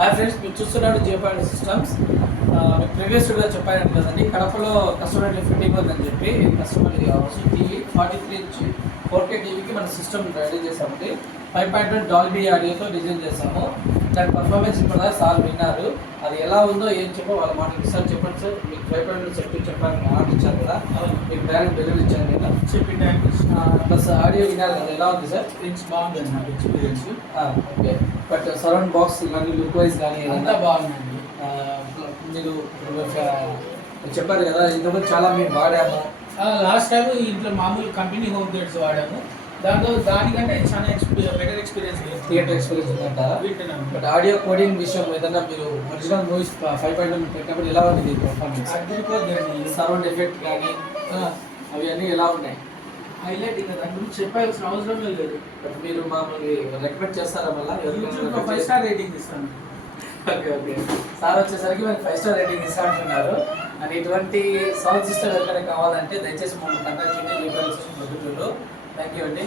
Hi friends, మీరు చూస్తున్నారు జియోపాయింట్ systems. మీకు ప్రీవియస్ వీడియో చెప్పాను కదండి, కడపలో కస్టమర్ ఫిట్టింగ్ ఉందని చెప్పి కస్టమర్ టీవీ 43 ఇంచ్ 4K టీవీకి మన సిస్టమ్ రెడీ చేసామండి. 5.1 డాల్బీ ఆడియోతో డిజైన్ చేసాము. దాని పర్ఫార్మెన్స్ ఇప్పుడు సార్ విన్నారు. అది ఎలా ఉందో ఏం చెప్పో వాళ్ళ మాటలు సార్ చెప్పండి సార్. మీకు 5.1 సెట్ చెప్పడానికి ఆర్డర్ ఇచ్చారు కదా, మీకు డైరెక్ట్ డెలివరీ ఇచ్చాను కదా చెప్పి ప్లస్ ఆడియో విన్నారు కదా, ఎలా ఉంది సార్? బాగుంది నాకు experience. Okay, but surround box కానీ లుక్ వైజ్ కానీ అంతా బాగుందండి. మీరు చెప్పారు కదా, ఇంతకుముందు చాలా మేము వాడాము. లాస్ట్ టైం ఇంట్లో మామూలు కంపెనీ హోమ్ థియేటర్స్ వాడాము. దానికంటే చాలా బెటర్ ఎక్స్పీరియన్స్ థియేటర్ ఎక్స్పీరియన్స్ ఉందంటారా? వింటున్నాను. బట్ ఆడియో కోడింగ్ విషయం ఏదన్నా మీరు ఒరిజినల్ మూవీస్ 5.1 పెట్టినప్పుడు ఎలా ఉంది పర్ఫార్మెన్స్? సరౌండ్ ఎఫెక్ట్ కానీ అవి అన్నీ ఎలా ఉన్నాయి? హైలైట్ ఇంకా దాని గురించి చెప్పాల్సిన అవసరమే లేదు. బట్ మీరు మమ్మల్ని రికమెండ్ చేస్తారా మళ్ళీ? 5 స్టార్ రేటింగ్ ఇస్తాను. ఓకే ఓకే, సార్ వచ్చేసరికి మనకి 5 స్టార్ రేటింగ్ ఇస్తా అంటున్నారు. అండ్ ఇటువంటి సౌండ్ సిస్టమ్ ఎవరికైనా కావాలంటే దయచేసి మమ్మల్ని కంటాక్ట్ చేయండి. థ్యాంక్ యూ అండి.